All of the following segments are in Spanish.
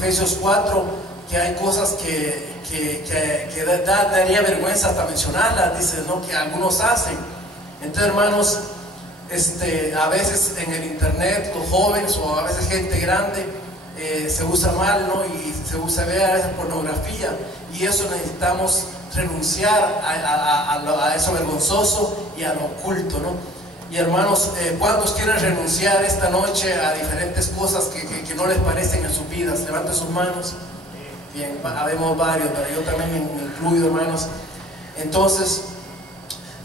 Efesios 4, que hay cosas que daría vergüenza hasta mencionarlas, dice, ¿no?, que algunos hacen. Entonces, hermanos, a veces en el internet los jóvenes o a veces gente grande se usa mal, ¿no?, y se ve a veces pornografía, y eso necesitamos renunciar a eso vergonzoso y a lo oculto, ¿no? Y hermanos, ¿cuántos quieren renunciar esta noche a diferentes cosas que no les parecen en sus vidas? Levanten sus manos. Bien, habemos varios, pero yo también me incluyo, hermanos. Entonces,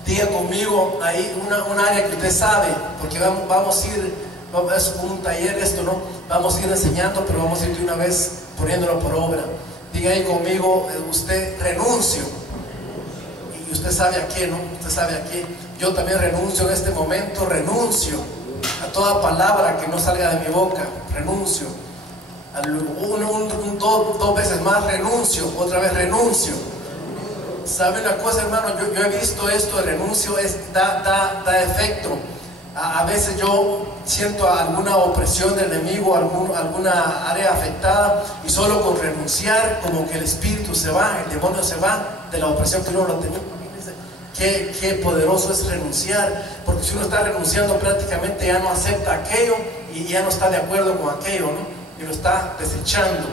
diga conmigo ahí un área que usted sabe, porque vamos a ir, es un taller esto, ¿no? Vamos a ir enseñando, pero vamos a ir de una vez poniéndolo por obra. Diga ahí conmigo, usted renuncio. Y usted sabe a qué, ¿no? Usted sabe a qué. Yo también renuncio en este momento, renuncio a toda palabra que no salga de mi boca, renuncio. Dos veces más renuncio, otra vez renuncio. ¿Sabe una cosa, hermano? Yo he visto esto de renuncio, da efecto. A veces yo siento alguna opresión del enemigo, alguna área afectada, y solo con renunciar, como que el espíritu se va, el demonio se va de la opresión que uno lo tenía. Qué poderoso es renunciar, porque si uno está renunciando, prácticamente ya no acepta aquello y ya no está de acuerdo con aquello, ¿no? Y lo está desechando.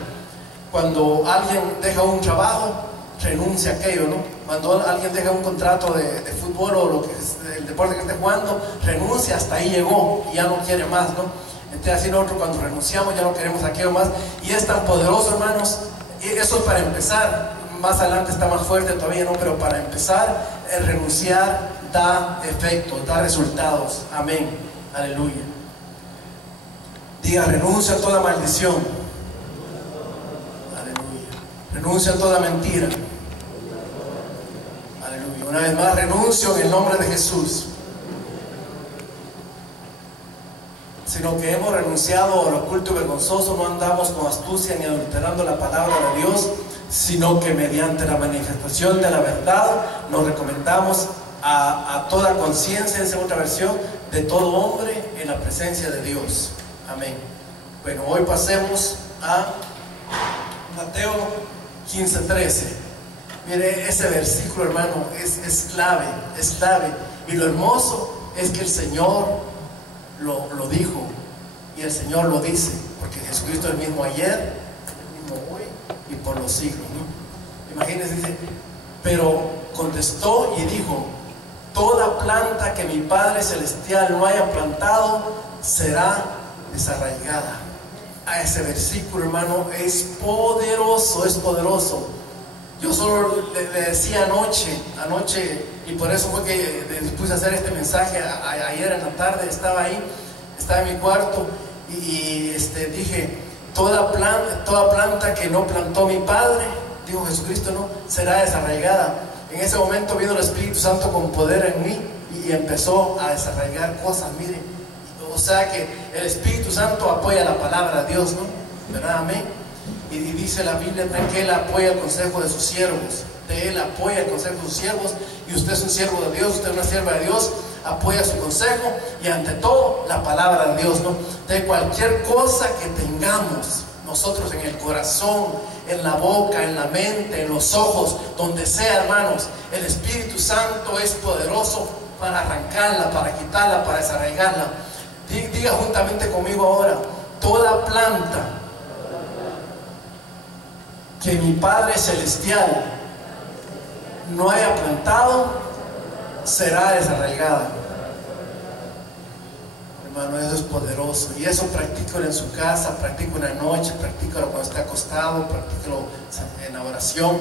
Cuando alguien deja un trabajo, renuncia a aquello, ¿no? Cuando alguien deja un contrato de fútbol o lo que es el deporte que esté jugando, renuncia, hasta ahí llegó y ya no quiere más, ¿no? Entonces así nosotros cuando renunciamos ya no queremos aquello más, y es tan poderoso, hermanos. Y eso es para empezar. Más adelante está más fuerte todavía, ¿no? Pero para empezar, el renunciar da efecto, da resultados. Amén. Aleluya. Diga, renuncio a toda maldición. Aleluya. Renuncio a toda mentira. Aleluya. Una vez más, renuncio en el nombre de Jesús. Sino que hemos renunciado al oculto y vergonzoso, no andamos con astucia ni adulterando la palabra de Dios, sino que mediante la manifestación de la verdad nos recomendamos a toda conciencia, en segunda versión, de todo hombre en la presencia de Dios. Amén. Bueno, hoy pasemos a Mateo 15:13. Mire, ese versículo, hermano, es clave, es clave. Y lo hermoso es que el Señor lo dijo, y el Señor lo dice, porque Jesucristo es el mismo ayer, el mismo hoy y por los siglos, ¿no? Imagínense, dice, pero contestó y dijo, toda planta que mi Padre Celestial no haya plantado será desarraigada. A ese versículo, hermano, es poderoso, es poderoso. Yo solo le decía anoche, y por eso fue que puse a hacer este mensaje ayer en la tarde. Estaba en mi cuarto y dije, toda planta que no plantó mi Padre, dijo Jesucristo, no, será desarraigada. En ese momento vino el Espíritu Santo con poder en mí y empezó a desarraigar cosas, mire. O sea que el Espíritu Santo apoya la palabra de Dios, ¿no? ¿Verdad? Amén. Y dice la Biblia que Él apoya el consejo de sus siervos. De Él apoya el consejo de sus siervos. Y usted es un siervo de Dios, usted es una sierva de Dios, apoya su consejo y ante todo la palabra de Dios, ¿no? De cualquier cosa que tengamos nosotros en el corazón, en la boca, en la mente, en los ojos, donde sea, hermanos, el Espíritu Santo es poderoso para arrancarla, para quitarla, para desarraigarla. Diga juntamente conmigo ahora, toda planta que mi Padre Celestial no haya plantado será desarraigada. Hermano, eso es poderoso, y eso practícalo en su casa, practícalo en la noche, practícalo cuando está acostado, practícalo en la oración.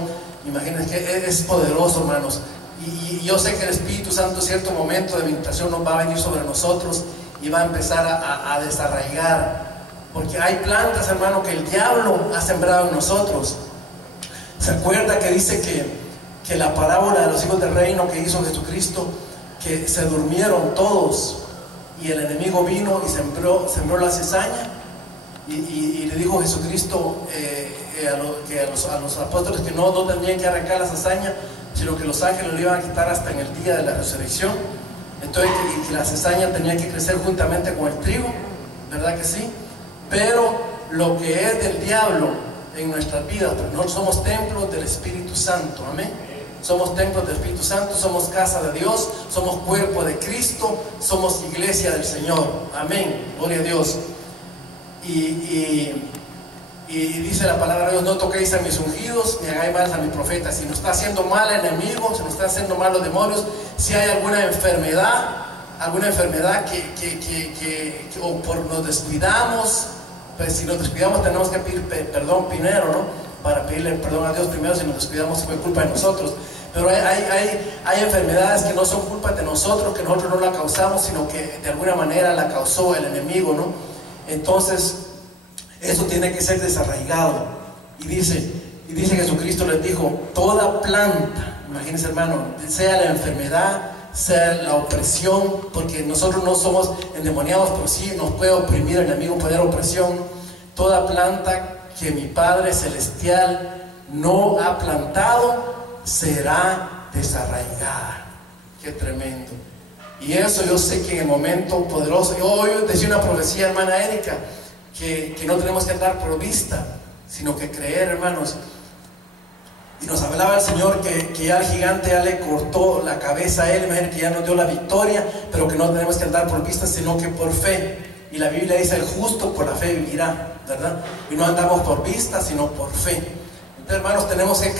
Imagínense que es poderoso, hermanos. Y yo sé que el Espíritu Santo en cierto momento de meditación nos va a venir sobre nosotros y va a empezar a desarraigar, porque hay plantas, hermano, que el diablo ha sembrado en nosotros. ¿Se acuerda que dice que la parábola de los hijos del reino que hizo Jesucristo, que se durmieron todos y el enemigo vino y sembró la cizaña? Y le dijo Jesucristo a los apóstoles que no tendrían que arrancar la cizaña, sino que los ángeles lo iban a quitar hasta en el día de la resurrección. Entonces, que la cizaña tenía que crecer juntamente con el trigo, ¿verdad que sí? Pero lo que es del diablo en nuestras vidas. Nosotros somos templos del Espíritu Santo, amén. Somos templos del Espíritu Santo, somos casa de Dios, somos cuerpo de Cristo, somos iglesia del Señor, amén, gloria a Dios. Y dice la palabra de Dios: no toquéis a mis ungidos, ni hagáis mal a mis profetas. Si nos está haciendo mal el enemigo, si nos está haciendo mal los demonios, si hay alguna enfermedad o por nos descuidamos, pues si nos descuidamos tenemos que pedir perdón primero, ¿no? Para pedirle perdón a Dios primero. Si nos descuidamos fue culpa de nosotros. Pero hay enfermedades que no son culpa de nosotros, que nosotros no la causamos, sino que de alguna manera la causó el enemigo, ¿no? Entonces eso tiene que ser desarraigado. Y dice Jesucristo les dijo: toda planta, imagínense hermano, sea la enfermedad, sea la opresión, porque nosotros no somos endemoniados, pero sí nos puede oprimir el enemigo, puede dar opresión. Toda planta que mi Padre Celestial no ha plantado será desarraigada. Qué tremendo. Y eso yo sé que en el momento poderoso, yo hoy decía una profecía, hermana Erika, que no tenemos que andar por vista, sino que creer, hermanos. Y nos hablaba el Señor que ya el gigante ya le cortó la cabeza a él, que ya nos dio la victoria, pero que no tenemos que andar por vista, sino que por fe. Y la Biblia dice: el justo por la fe vivirá, ¿verdad? Y no andamos por vista, sino por fe. Entonces, hermanos, tenemos que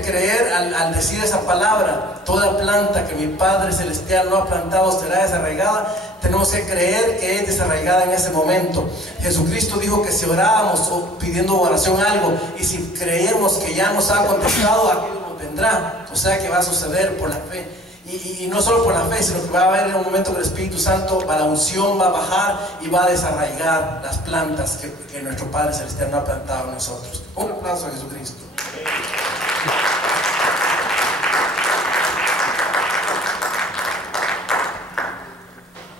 creer al decir esa palabra: toda planta que mi Padre Celestial no ha plantado será desarraigada. Tenemos que creer que es desarraigada en ese momento. Jesucristo dijo que si orábamos o pidiendo oración algo, y si creemos que ya nos ha contestado, aquello nos vendrá. O sea que va a suceder por la fe. Y no solo por la fe, sino que va a haber en un momento que el Espíritu Santo, la unción va a bajar y va a desarraigar las plantas que nuestro Padre Celestial no ha plantado en nosotros. Un aplauso a Jesucristo.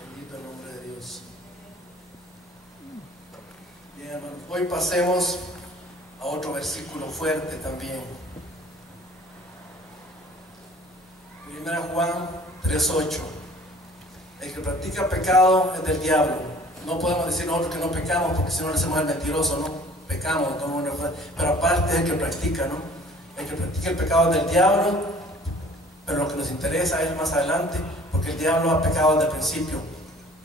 Bendito el nombre de Dios. Bien, hermanos, hoy pasemos a otro versículo fuerte también. 1 Juan 3:8. El que practica pecado es del diablo. No podemos decir nosotros que no pecamos, porque si no le hacemos el mentiroso, ¿no? Pecamos, pero aparte es el que practica, ¿no? El que practica el pecado es del diablo. Pero lo que nos interesa es más adelante, porque el diablo ha pecado desde el principio.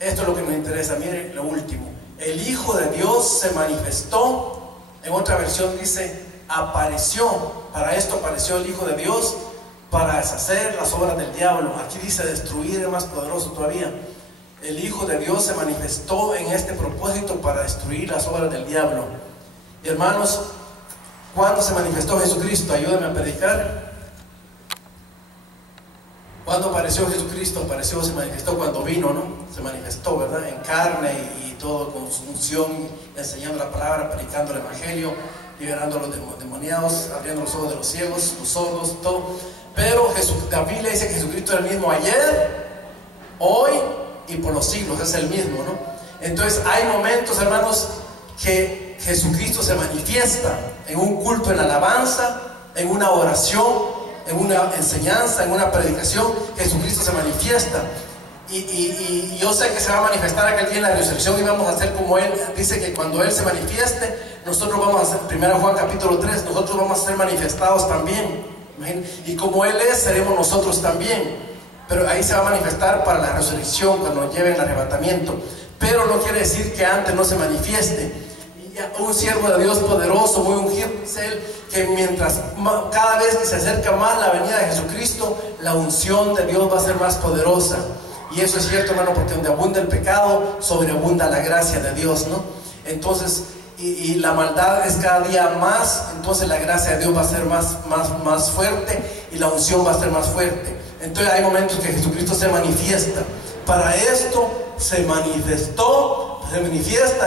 Esto es lo que nos interesa. Mire lo último: el Hijo de Dios se manifestó. En otra versión dice: apareció. Para esto apareció el Hijo de Dios, para deshacer las obras del diablo. Aquí dice destruir, es más poderoso todavía. El Hijo de Dios se manifestó en este propósito, para destruir las obras del diablo. Y hermanos, ¿cuándo se manifestó Jesucristo? Ayúdenme a predicar. ¿Cuándo apareció Jesucristo? Se manifestó cuando vino, ¿no? Se manifestó, ¿verdad? En carne y todo, con su unción, enseñando la palabra, predicando el evangelio, liberando a los demoniados, abriendo los ojos de los ciegos, los sordos, todo. Pero la Biblia dice que Jesucristo es el mismo ayer, hoy y por los siglos. Es el mismo, ¿no? Entonces hay momentos, hermanos, que Jesucristo se manifiesta en un culto, en alabanza, en una oración, en una enseñanza, en una predicación. Jesucristo se manifiesta. Y yo sé que se va a manifestar aquel día en la resurrección, y vamos a hacer como Él. Dice que cuando Él se manifieste, nosotros vamos a hacer, 1 Juan capítulo 3, nosotros vamos a ser manifestados también. Y como Él es, seremos nosotros también. Pero ahí se va a manifestar para la resurrección, cuando nos lleve el arrebatamiento. Pero no quiere decir que antes no se manifieste. Y un siervo de Dios poderoso, muy ungido, es Él, que cada vez que se acerca más la venida de Jesucristo, la unción de Dios va a ser más poderosa. Y eso es cierto, hermano, porque donde abunda el pecado, sobreabunda la gracia de Dios, ¿no? Entonces, y la maldad es cada día más, entonces la gracia de Dios va a ser más fuerte, y la unción va a ser más fuerte. Entonces hay momentos que Jesucristo se manifiesta. Para esto se manifiesta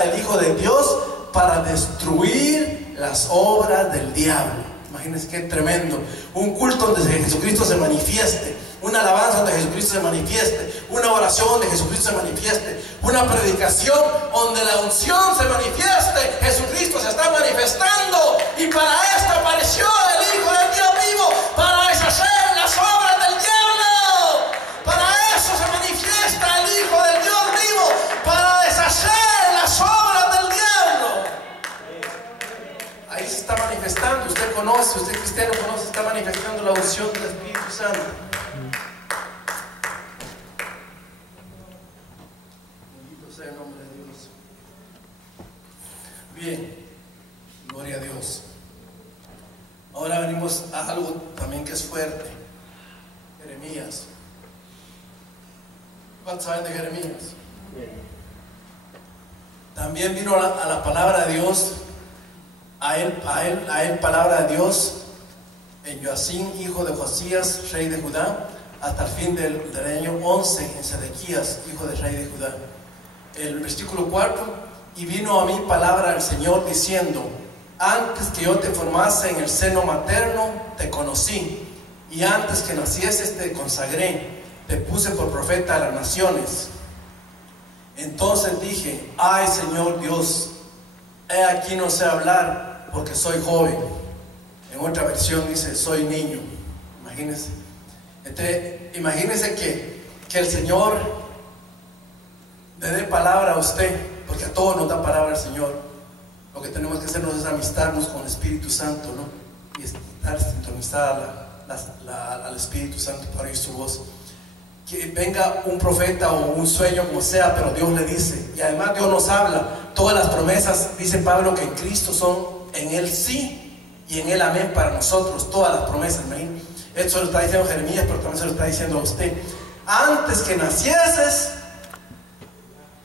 el Hijo de Dios, para destruir las obras del diablo. Imagínense qué tremendo. Un culto donde Jesucristo se manifieste, una alabanza donde Jesucristo se manifieste, una oración donde Jesucristo se manifieste, una predicación donde la unción se manifieste. Jesucristo se está manifestando, y para esto apareció el Hijo del Dios vivo, para deshacer las obras del diablo. Para eso se manifiesta el Hijo del Dios vivo, para deshacer las obras del diablo. ahí se está manifestando. Usted conoce, usted cristiano conoce, está manifestando la unción del Espíritu Santo. Bendito sea el nombre de Dios. Bien, gloria a Dios. Ahora venimos a algo también que es fuerte. Jeremías. ¿Cuántos saben de Jeremías? También vino a la palabra de Dios, a él palabra de Dios en Joacim, hijo de Josías, rey de Judá, hasta el fin del año 11 en Sedequías, hijo del rey de Judá. El versículo 4: y vino a mí palabra del Señor diciendo: antes que yo te formase en el seno materno te conocí, y antes que nacieses te consagré, te puse por profeta a las naciones. Entonces dije: ay, Señor Dios, he aquí no sé hablar porque soy joven. En otra versión dice: soy niño. Imagínense. Imagínense que el Señor le dé palabra a usted, porque a todos nos da palabra el Señor. Lo que tenemos que hacernos es amistarnos con el Espíritu Santo, ¿no? Y estar sintonizada al Espíritu Santo para oír su voz. Que venga un profeta o un sueño, como sea, pero Dios le dice, y además Dios nos habla. Todas las promesas, dice Pablo, que en Cristo son en Él sí y en Él amén para nosotros. Todas las promesas, amén. Esto lo está diciendo Jeremías, pero también se lo está diciendo a usted. Antes que nacieses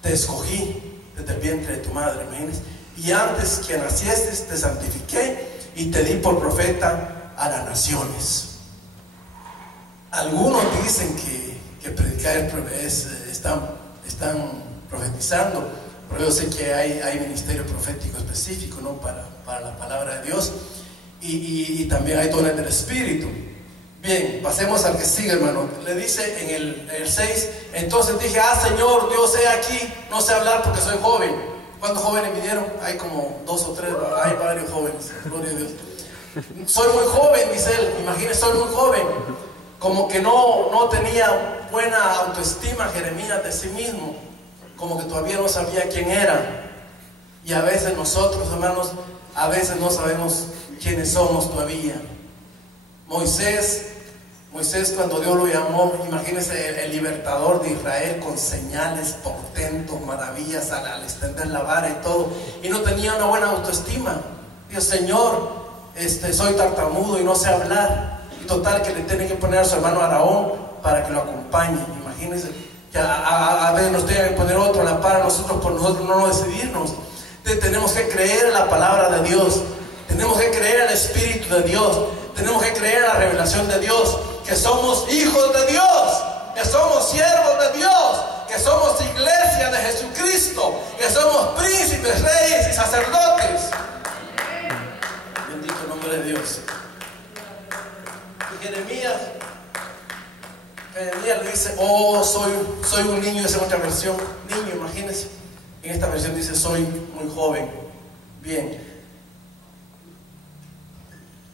te escogí desde el vientre de tu madre, imagínese. Y antes que nacieses te santifiqué y te di por profeta a las naciones. Algunos dicen que predicar están profetizando, pero yo sé que hay ministerio profético específico, ¿no? para la palabra de Dios, y también hay dones del Espíritu. Bien, pasemos al que sigue, hermano. Le dice en el 6: entonces dije: ah, Señor Dios, he aquí, no sé hablar porque soy joven. ¿Cuántos jóvenes vinieron? Hay como 2 o 3, hay varios jóvenes, gloria a Dios. Soy muy joven, dice él. Imagínese, soy muy joven. Como que no tenía buena autoestima Jeremías de sí mismo, como que todavía no sabía quién era. Y a veces nosotros, hermanos, a veces no sabemos quiénes somos todavía. Moisés, cuando Dios lo llamó, imagínense, el libertador de Israel, con señales, portentos, maravillas al extender la vara y todo, y no tenía una buena autoestima. Dios: Señor, soy tartamudo y no sé hablar. Y total, que le tienen que poner a su hermano Aarón para que lo acompañe. Imagínense que a veces nos tienen que poner otro a la par a nosotros, por nosotros no decidirnos. Tenemos que creer en la palabra de Dios, tenemos que creer en el Espíritu de Dios, tenemos que creer en la revelación de Dios, que somos hijos de Dios, que somos siervos de Dios, que somos iglesia de Jesucristo, que somos príncipes, reyes y sacerdotes. Bendito el nombre de Dios. Jeremías le dice: oh, soy un niño. Esa es otra versión, niño, imagínense. En esta versión dice: soy muy joven. Bien,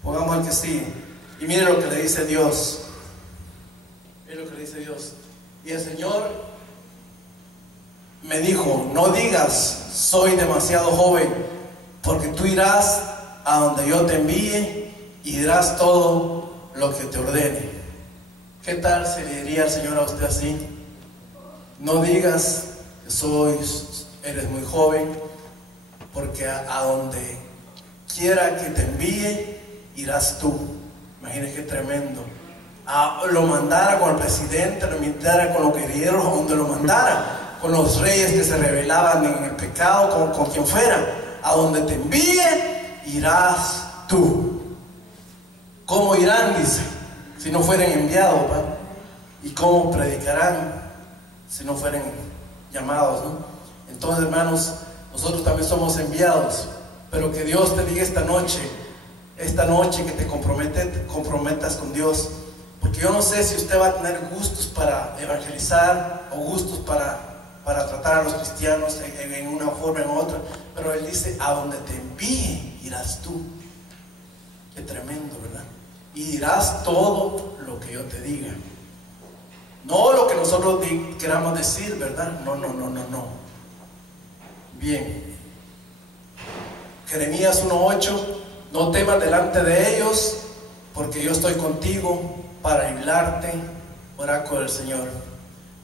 pongamos al que sigue. Y mire lo que le dice Dios. Mire lo que le dice Dios. Y el Señor me dijo: no digas soy demasiado joven, porque tú irás a donde yo te envíe y dirás todo lo que te ordene. ¿Qué tal se le diría al Señor a usted así? No digas que eres muy joven, porque a donde quiera que te envíe irás tú. Imagínese qué tremendo. Lo mandara con el presidente, lo mandara con los guerrilleros, a donde lo mandara, con los reyes que se rebelaban en el pecado, con quien fuera. A donde te envíe irás tú. ¿Cómo irán? Dice, si no fueren enviados, ¿va? ¿Y cómo predicarán si no fueren llamados, ¿no? Entonces, hermanos, nosotros también somos enviados. Pero que Dios te diga esta noche que te comprometas con Dios. Porque yo no sé si usted va a tener gustos para evangelizar o gustos para tratar a los cristianos en una forma o en otra, pero Él dice: a donde te envíe irás tú. Qué tremendo, ¿verdad? Y dirás todo lo que yo te diga, no lo que nosotros queramos decir, ¿verdad? No. Bien, Jeremías 1:8 No temas delante de ellos, porque yo estoy contigo para librarte, oráculo del Señor.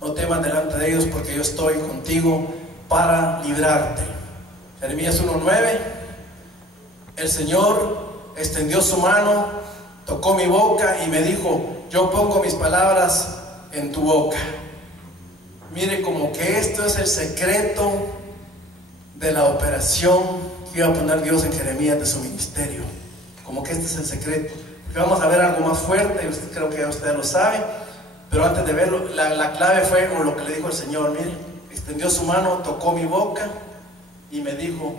No temas delante de ellos, porque yo estoy contigo para librarte. Jeremías 1:9. El Señor extendió su mano, tocó mi boca y me dijo: yo pongo mis palabras en tu boca. Mire, como que esto es el secreto de la operación que iba a poner Dios en Jeremías de su ministerio. Como que este es el secreto. Porque vamos a ver algo más fuerte, y creo que ya usted lo sabe, pero antes de verlo, la clave fue con lo que le dijo el Señor. Mire, extendió su mano, tocó mi boca y me dijo: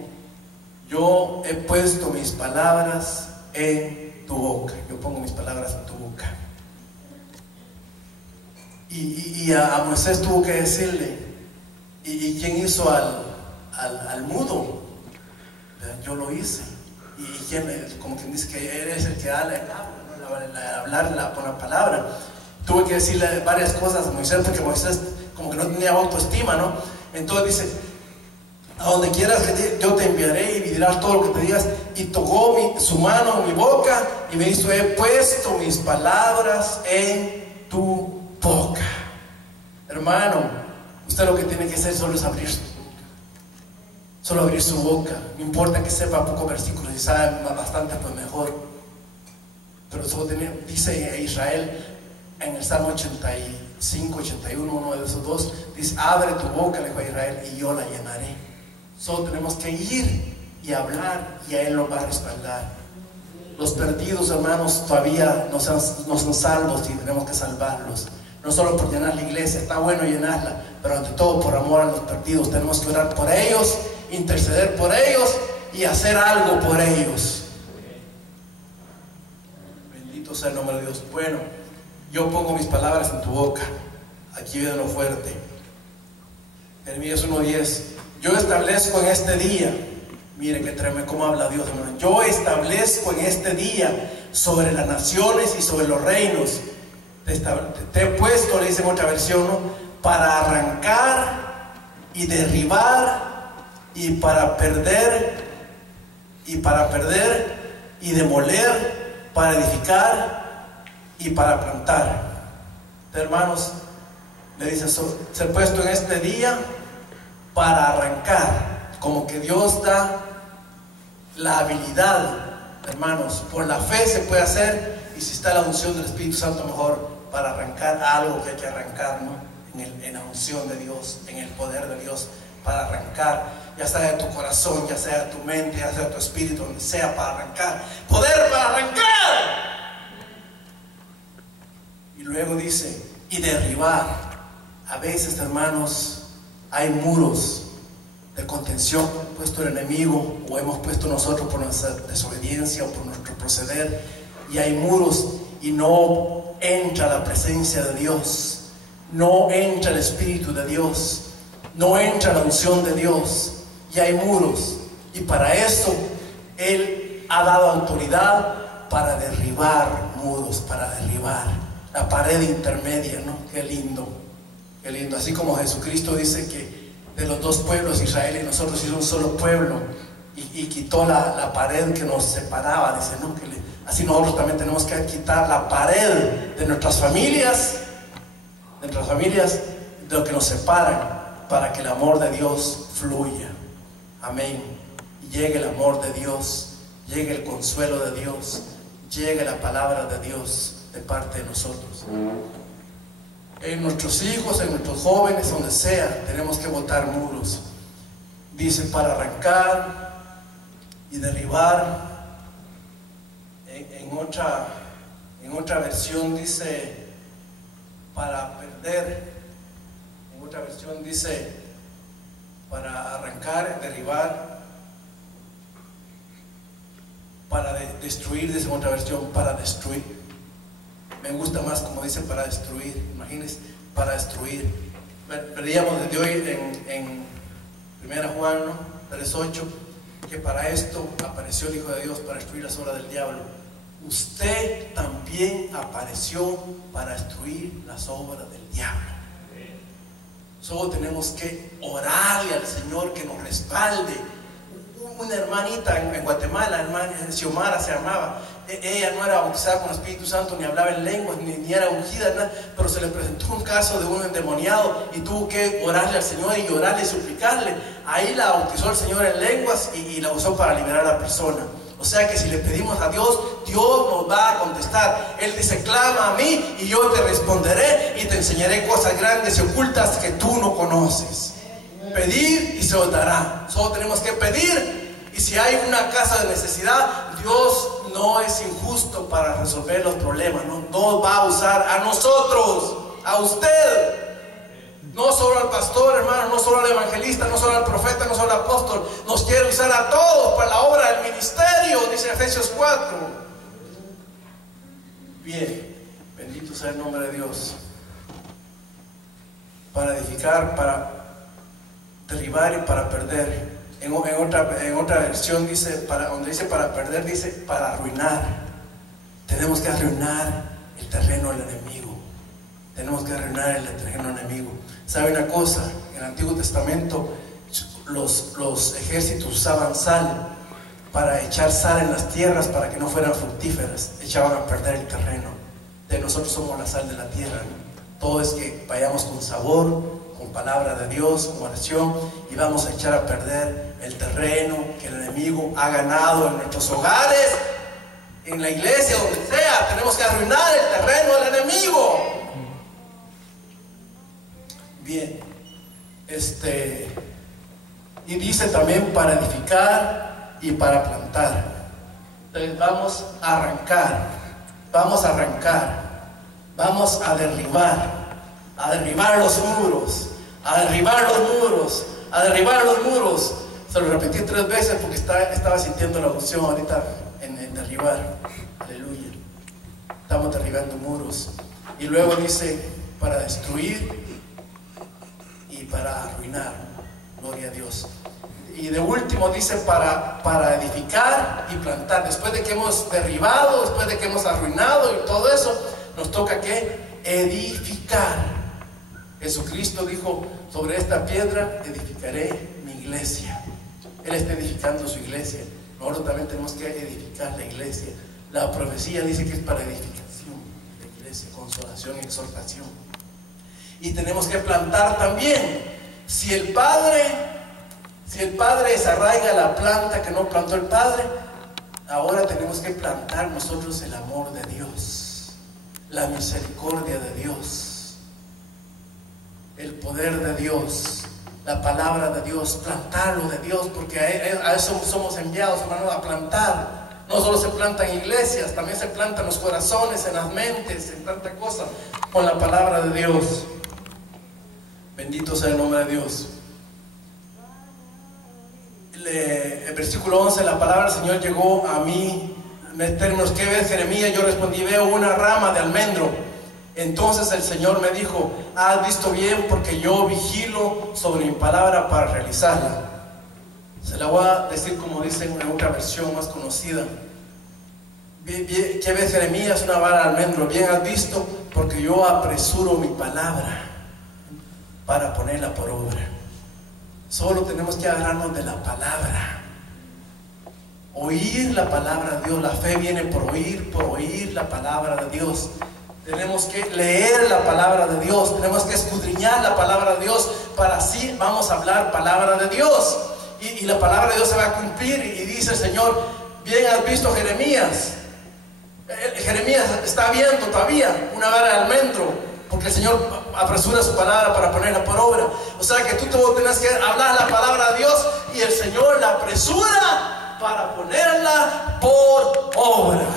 yo he puesto mis palabras en tu boca. Yo pongo mis palabras en tu boca. Y a Moisés tuvo que decirle: ¿y quién hizo al mudo? Yo lo hice. ¿Y quién? Como quien dice que eres el que da hablar con la palabra. Tuve que decirle varias cosas a Moisés, porque Moisés como que no tenía autoestima, ¿no? Entonces dice: a donde quieras que yo te enviaré y dirás todo lo que te digas. Y tocó su mano en mi boca y me dijo: he puesto mis palabras en tu boca. Hermano, usted lo que tiene que hacer solo es abrir su boca. Solo abrir su boca. No importa que sepa pocos versículos, y sabe bastante, pues mejor. Pero solo dice Israel en el Salmo 85, 81, uno de esos dos, dice: abre tu boca, le dijo a Israel, y yo la llenaré. Solo tenemos que ir y hablar, y a Él nos va a respaldar. Los perdidos, hermanos, todavía no son salvos, y tenemos que salvarlos. No solo por llenar la iglesia, está bueno llenarla, pero ante todo por amor a los perdidos. Tenemos que orar por ellos, interceder por ellos y hacer algo por ellos. Bendito sea el nombre de Dios. Bueno, yo pongo mis palabras en tu boca. Aquí viene lo fuerte. Jeremías 1:10. Yo establezco en este día, mire que tremendo cómo habla Dios, hermano. Yo establezco en este día sobre las naciones y sobre los reinos. Te he puesto, le dice en otra versión, ¿no?, para arrancar y derribar, y para perder y demoler, para edificar y para plantar. Hermanos, le dice: se ha puesto en este día para arrancar. Como que Dios da la habilidad, hermanos. Por la fe se puede hacer, y si está la unción del Espíritu Santo, mejor, para arrancar algo que hay que arrancar, ¿no? En la unción de Dios, en el poder de Dios, para arrancar, ya sea de tu corazón, ya sea de tu mente, ya sea de tu espíritu, donde sea, para arrancar, poder para arrancar. Y luego dice: y derribar. A veces, hermanos, hay muros de contención que ha puesto el enemigo, o hemos puesto nosotros por nuestra desobediencia o por nuestro proceder, y hay muros, y no entra la presencia de Dios, no entra el Espíritu de Dios, no entra la unción de Dios, y hay muros. Y para eso Él ha dado autoridad para derribar muros, para derribar la pared intermedia, ¿no? Qué lindo, qué lindo. Así como Jesucristo dice que de los dos pueblos, Israel y nosotros, hizo un solo pueblo, y quitó la pared que nos separaba, dice, ¿no? Así nosotros también tenemos que quitar la pared de nuestras familias, de lo que nos separan, para que el amor de Dios fluya. Amén. Y llegue el amor de Dios, llegue el consuelo de Dios, llegue la palabra de Dios de parte de nosotros. En nuestros hijos, en nuestros jóvenes, donde sea, tenemos que botar muros. Dice: para arrancar y derribar. En otra versión dice: para perder. En otra versión dice: para arrancar, derribar, para destruir. Dice en otra versión: para destruir. Me gusta más como dice: para destruir. Imagínense, para destruir. Veríamos desde hoy en 1 Juan 3:8, que para esto apareció el Hijo de Dios, para destruir las obras del diablo. Usted también apareció para destruir las obras del diablo. Solo tenemos que orarle al Señor que nos respalde. una hermanita en Guatemala, hermana Xiomara se llamaba. Ella no era bautizada con el Espíritu Santo, ni hablaba en lenguas, ni era ungida, nada, pero se le presentó un caso de un endemoniado y tuvo que orarle al Señor y llorarle y suplicarle. Ahí la bautizó el Señor en lenguas y la usó para liberar a la persona. O sea que si le pedimos a Dios, Dios nos va a contestar. Él dice: clama a mí y yo te responderé y te enseñaré cosas grandes y ocultas que tú no conoces. Pedir y se os dará. Solo tenemos que pedir. Y si hay una casa de necesidad, Dios no es injusto para resolver los problemas. No va a usar a nosotros, a usted. No solo al pastor, hermano, no solo al evangelista, no solo al profeta, no solo al apóstol. Nos quiere usar a todos para la obra del ministerio, dice Efesios 4. Bien, bendito sea el nombre de Dios. Para edificar, para derribar y para perder. En otra versión dice, donde dice para perder, dice para arruinar. Tenemos que arruinar el terreno del enemigo. Tenemos que arruinar el terreno del enemigo. ¿Sabe una cosa? En el Antiguo Testamento los ejércitos usaban sal para echar sal en las tierras para que no fueran fructíferas. Echaban a perder el terreno. Nosotros somos la sal de la tierra, ¿no? Todo es que vayamos con sabor, con palabra de Dios, con oración, y vamos a echar a perder el terreno que el enemigo ha ganado en nuestros hogares, en la iglesia, donde sea. Tenemos que arruinar el terreno del enemigo. Bien, y dice también para edificar y para plantar. Entonces vamos a arrancar, vamos a derribar los muros, a derribar los muros. Se lo repetí 3 veces porque estaba sintiendo la unción ahorita en derribar. Aleluya. Estamos derribando muros. Y luego dice para destruir y para arruinar. Gloria a Dios. Y de último dice para edificar y plantar. Después de que hemos derribado, después de que hemos arruinado y todo eso, nos toca que edificar. Jesucristo dijo: sobre esta piedra edificaré mi iglesia. Él está edificando su iglesia. Nosotros también tenemos que edificar la iglesia. La profecía dice que es para edificación de la iglesia, consolación y exhortación. Y tenemos que plantar también. Si el Padre desarraiga la planta que no plantó el Padre, ahora tenemos que plantar nosotros el amor de Dios, la misericordia de Dios, el poder de Dios, la palabra de Dios, plantarlo de Dios, porque a eso somos enviados, hermanos, a plantar. No solo se plantan iglesias, también se plantan los corazones, en las mentes, en tanta cosa, con la palabra de Dios. Bendito sea el nombre de Dios. El versículo 11, la palabra del Señor llegó a mí en términos: ¿qué ves, Jeremías? Yo respondí: veo una rama de almendro. Entonces el Señor me dijo: has visto bien, porque yo vigilo sobre mi palabra para realizarla. Se la voy a decir como dice en otra versión más conocida. ¿Qué ves, Jeremías? Una vara de almendro. Bien has visto, porque yo apresuro mi palabra para ponerla por obra. Solo tenemos que agarrarnos de la palabra, oír la palabra de Dios. La fe viene por oír la palabra de Dios. Tenemos que leer la palabra de Dios, tenemos que escudriñar la palabra de Dios, para así vamos a hablar palabra de Dios, y la palabra de Dios se va a cumplir. Y dice el Señor: bien has visto, Jeremías. Jeremías está viendo todavía una vara de almendro, porque el Señor apresura su palabra para ponerla por obra. O sea que tú tienes que hablar la palabra de Dios, y el Señor la apresura para ponerla por obra,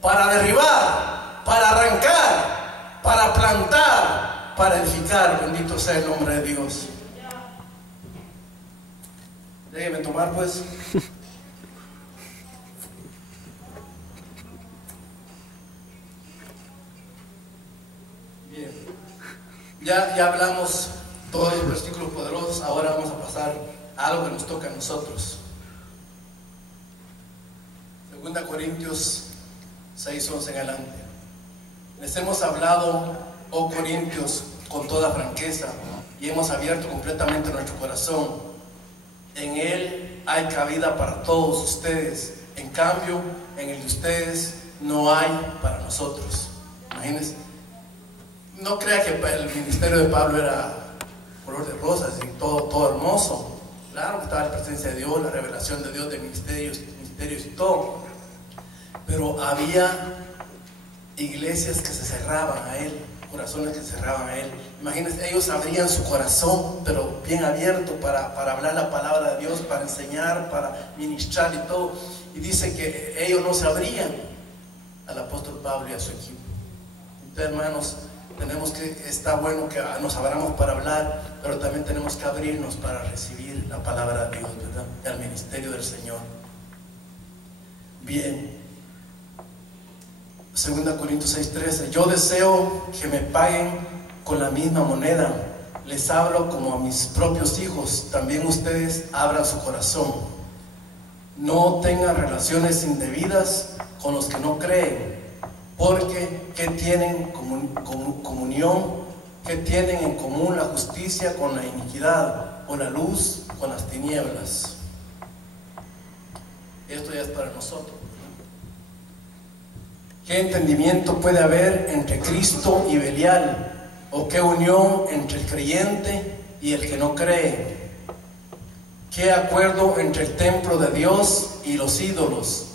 para derribar, para arrancar, para plantar, para edificar. Bendito sea el nombre de Dios. Déjenme tomar pues. Bien, ya hablamos todos los versículos poderosos. Ahora vamos a pasar a algo que nos toca a nosotros. 2 Corintios 6:11 en adelante. Les hemos hablado, oh Corintios, con toda franqueza, y hemos abierto completamente nuestro corazón. En él hay cabida para todos ustedes. En cambio, en el de ustedes no hay para nosotros. Imagínense. No crea que el ministerio de Pablo era color de rosas y todo hermoso. Claro que estaba la presencia de Dios, la revelación de Dios, de misterios y todo. Pero había iglesias que se cerraban a Él, corazones que se cerraban a Él. Imagínense, ellos abrían su corazón, pero bien abierto para hablar la palabra de Dios, para enseñar, para ministrar y todo. Y dice que ellos no se abrían al apóstol Pablo y a su equipo. Entonces, hermanos, está bueno que nos abramos para hablar, pero también tenemos que abrirnos para recibir la palabra de Dios, ¿verdad? Y al ministerio del Señor. Bien. 2 Corintios 6:13. Yo deseo que me paguen con la misma moneda. Les hablo como a mis propios hijos. También ustedes abran su corazón. No tengan relaciones indebidas con los que no creen. Porque ¿qué tienen comunión? ¿Qué tienen en común la justicia con la iniquidad? O la luz con las tinieblas. Esto ya es para nosotros. ¿Qué entendimiento puede haber entre Cristo y Belial? ¿O qué unión entre el creyente y el que no cree? ¿Qué acuerdo entre el templo de Dios y los ídolos?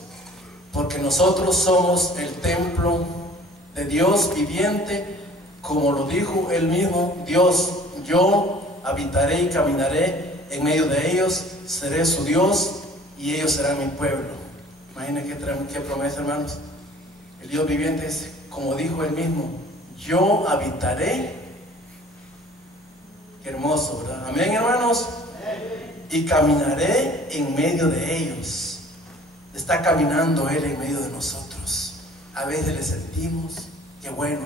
Porque nosotros somos el templo de Dios viviente, como lo dijo él mismo, Dios, yo habitaré y caminaré en medio de ellos, seré su Dios y ellos serán mi pueblo. Imaginen qué promesa, hermanos. El Dios viviente es, como dijo él mismo, yo habitaré. Qué hermoso, ¿verdad? Amén, hermanos. Y caminaré en medio de ellos. Está caminando Él en medio de nosotros. A veces le sentimos, qué bueno.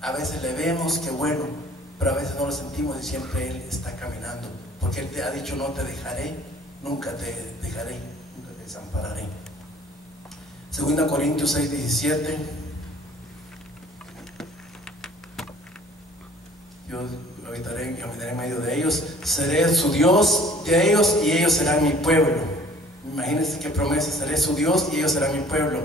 A veces le vemos, qué bueno. Pero a veces no lo sentimos y siempre Él está caminando. Porque Él te ha dicho, no te dejaré, nunca te dejaré, nunca te desampararé. 2 Corintios 6:17. Yo habitaré y caminaré en medio de ellos. Seré su Dios de ellos y ellos serán mi pueblo. Imagínense qué promesa, seré su Dios y ellos serán mi pueblo.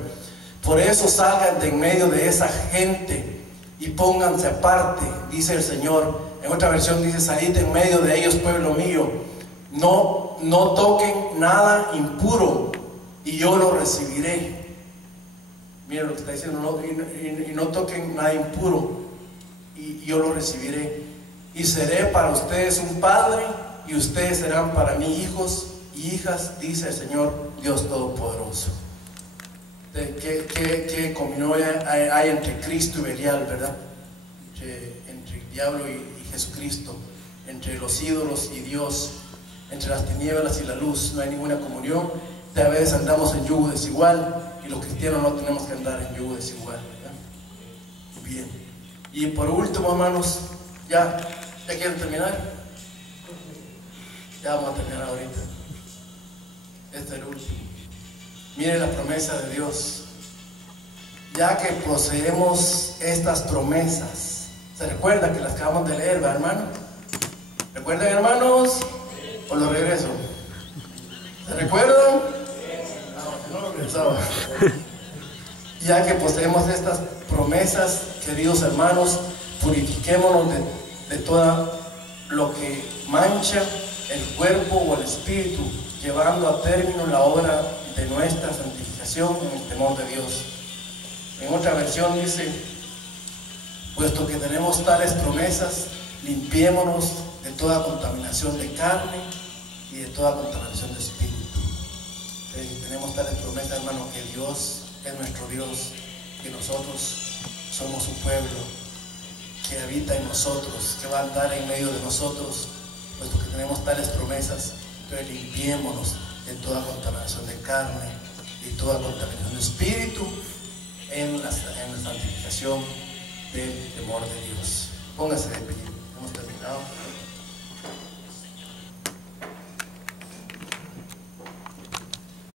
Por eso salgan de en medio de esa gente y pónganse aparte, dice el Señor. En otra versión dice, salid en medio de ellos, pueblo mío. No toquen nada impuro y yo lo recibiré. Miren lo que está diciendo, y no toquen nada impuro y yo lo recibiré. Y seré para ustedes un padre y ustedes serán para mí hijos y hijas, dice el Señor Dios Todopoderoso. ¿Qué comunión hay entre Cristo y Belial, verdad? Entre el diablo y Jesucristo, entre los ídolos y Dios, entre las tinieblas y la luz. No hay ninguna comunión. A veces andamos en yugo desigual y los cristianos no tenemos que andar en yugo desigual, ¿verdad? Bien. Y por último, hermanos, ¿ya quieren terminar? Ya vamos a terminar ahorita. Este es el último. Mire la promesa de Dios. Ya que poseemos estas promesas, ¿se recuerda que las acabamos de leer, ¿verdad, hermano? ¿Recuerdan, hermanos? ¿O lo regreso? ¿Se recuerdan? No lo regresaba. Ya que poseemos estas promesas, queridos hermanos, purifiquémonos de todo lo que mancha el cuerpo o el espíritu, llevando a término la obra de nuestra santificación en el temor de Dios. En otra versión dice, puesto que tenemos tales promesas, limpiémonos de toda contaminación de carne y de toda contaminación de espíritu. Entonces, tenemos tales promesas, hermano, que Dios es nuestro Dios, que nosotros somos su pueblo, que habita en nosotros, que va a andar en medio de nosotros, puesto que tenemos tales promesas. Entonces limpiémonos de toda contaminación de carne y toda contaminación de espíritu en la santificación del temor de Dios. Póngase de pie, hemos terminado.